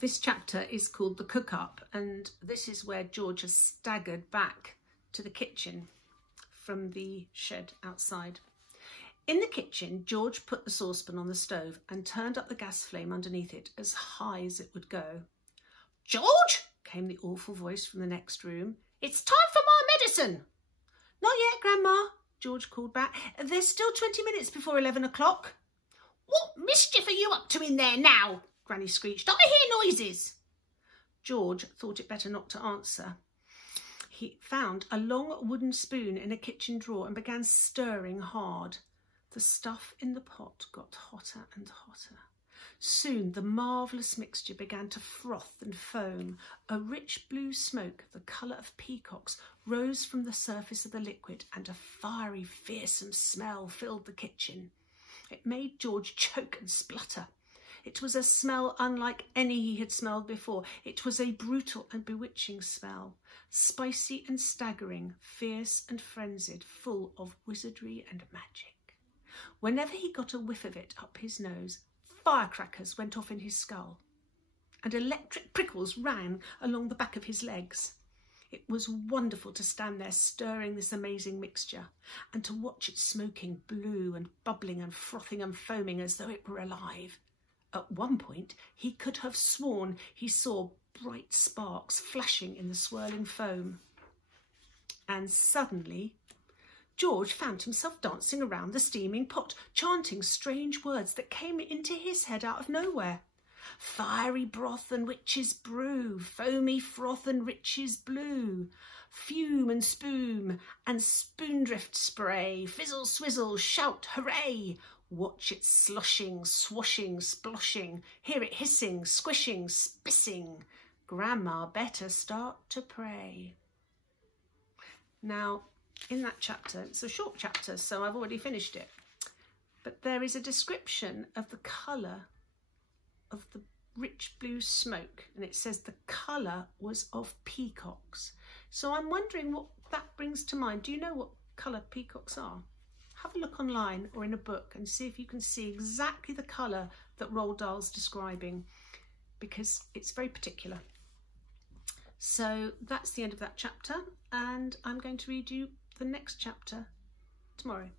This chapter is called The Cook-Up, and this is where George has staggered back to the kitchen from the shed outside. In the kitchen, George put the saucepan on the stove and turned up the gas flame underneath it as high as it would go. "George," came the awful voice from the next room, "it's time for my medicine." "Not yet, Grandma," George called back. "There's still 20 minutes before 11 o'clock. "What mischief are you up to in there now?" Granny screeched. "I hear noises." George thought it better not to answer. He found a long wooden spoon in a kitchen drawer and began stirring hard. The stuff in the pot got hotter and hotter. Soon the marvellous mixture began to froth and foam. A rich blue smoke, the colour of peacocks, rose from the surface of the liquid, and a fiery, fearsome smell filled the kitchen. It made George choke and splutter. It was a smell unlike any he had smelled before. It was a brutal and bewitching smell, spicy and staggering, fierce and frenzied, full of wizardry and magic. Whenever he got a whiff of it up his nose, firecrackers went off in his skull, and electric prickles ran along the back of his legs. It was wonderful to stand there stirring this amazing mixture, and to watch it smoking blue and bubbling and frothing and foaming as though it were alive. At one point, he could have sworn he saw bright sparks flashing in the swirling foam. And suddenly, George found himself dancing around the steaming pot, chanting strange words that came into his head out of nowhere. "Fiery broth and witch's brew, foamy froth and riches blue, fume and spume and spoondrift spray, fizzle swizzle, shout hooray, watch it sloshing, swashing, sploshing, hear it hissing, squishing, spissing, Grandma better start to pray." Now, in that chapter, it's a short chapter, so I've already finished it, but there is a description of the colour of the rich blue smoke, and it says the colour was of peacocks. So I'm wondering what that brings to mind. Do you know what colour peacocks are? Have a look online or in a book and see if you can see exactly the colour that Roald Dahl's describing, because it's very particular. So that's the end of that chapter, and I'm going to read you the next chapter tomorrow.